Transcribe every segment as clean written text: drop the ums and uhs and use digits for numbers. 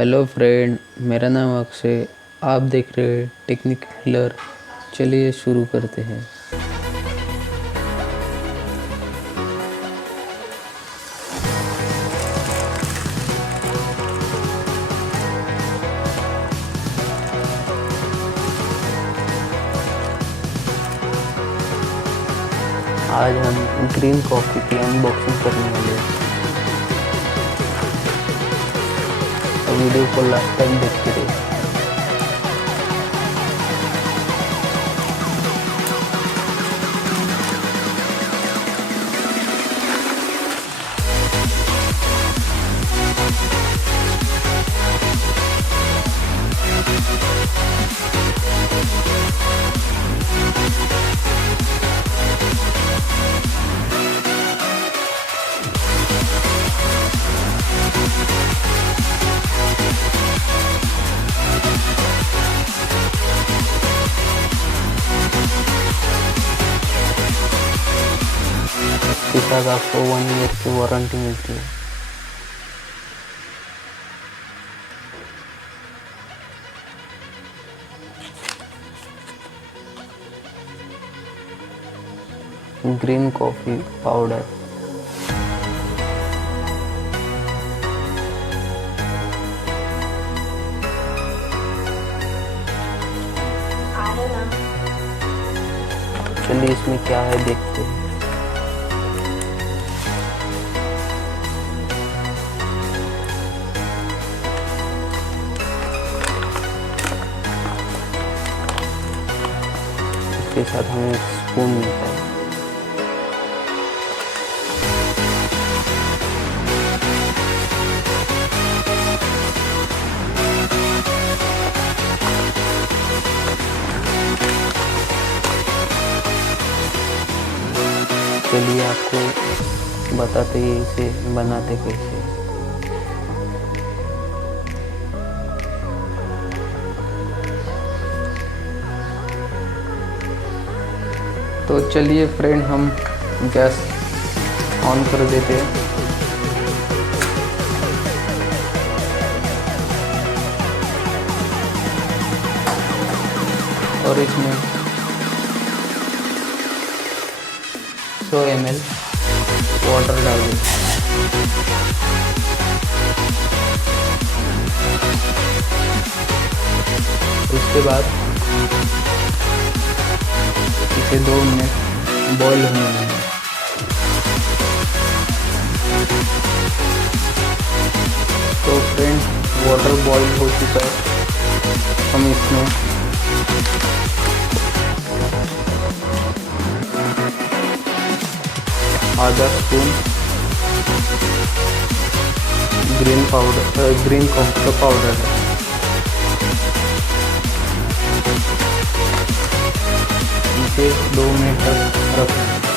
Hello friend, मेरा नाम अक्षय। आप देख रहे हैं टेक्निक हिलर। चलिए शुरू करते हैं। आज हम ग्रीन कॉफ़ी की अनबॉक्सिंग करने वाले हैं। तो वीडियो को लास्ट टाइम देखते रहिए। इसके साथ आपको 1 ईयर की वारंटी मिलती है। Green coffee powder. चलिए इसमें क्या है देखते हैं। इसके साथ हमें एक स्पून मिलता है। चलिए आपको बताते हैं इसे बनाते कैसे। तो चलिए फ्रेंड, हम गैस ऑन कर देते हैं। और इसमें 100 ml वाटर डाल दें। उसके बाद इसे 2 मिनट बॉईल होने दें। तो फ्रेंड, वाटर बॉईल हो चुका है। हम इसमें आधा स्पून ग्रीन कॉफ़ी का पाउडर है। इसे 2 मिनट तक रखें।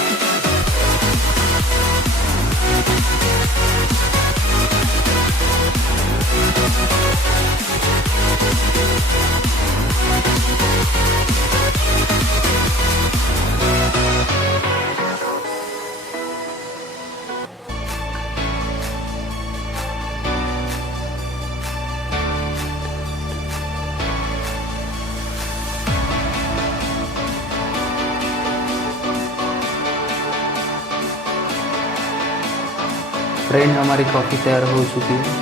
फ्रेंड, हमारी कॉफ़ी तैयार हो चुकी है।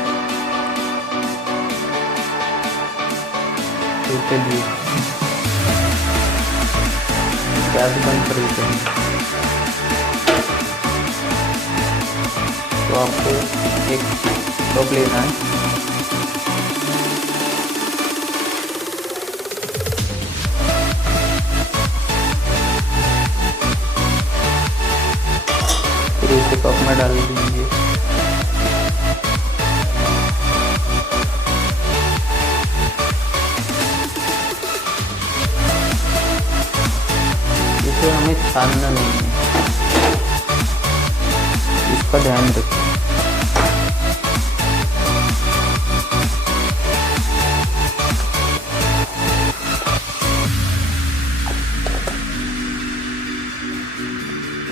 तो चलिए गैस बंद कर देते हैं। तो आपको एक कप लेना है। फिर इसे कप में डाल दीजिए। इसे हमें छानना नहीं है, इसका ध्यान रखें।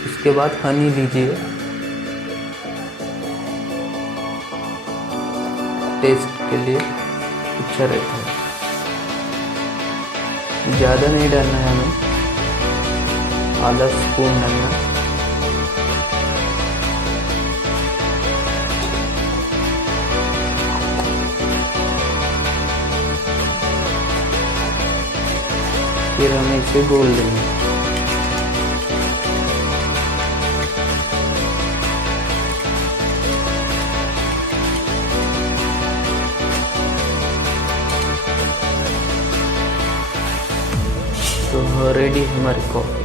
इसके बाद हनी लीजिए टेस्ट के लिए। अच्छा रहता है। ज़्यादा नहीं डालना है हमें, आधा स्पून डालना। फिर हमें इसे घोल देंगे। तो रेडी हमारी कॉफ़ी।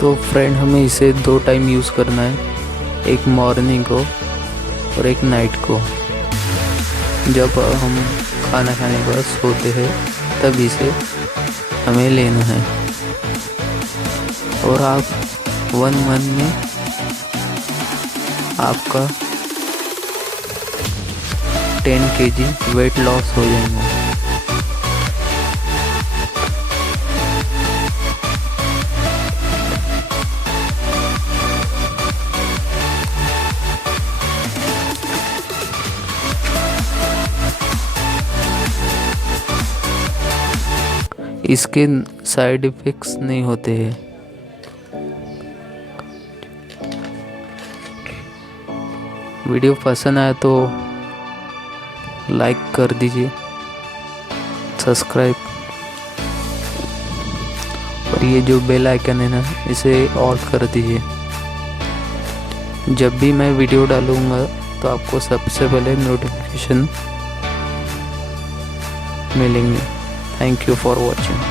तो फ्रेंड, हमें इसे 2 टाइम यूज़ करना है, एक मॉर्निंग को और एक नाइट को। जब हम खाना खाने के बाद सोते हैं तब इसे हमें लेना है। और आप 1 मंथ में आपका 10 kg वेट लॉस हो जाएगा। इसके साइड इफ़ेक्ट्स नहीं होते हैं। वीडियो पसंद आया तो लाइक कर दीजिए, सब्सक्राइब, और ये जो बेल आइकन है ना, इसे ऑल कर दीजिए। जब भी मैं वीडियो डालूँगा तो आपको सबसे पहले नोटिफिकेशन मिलेंगे। Thank you for watching.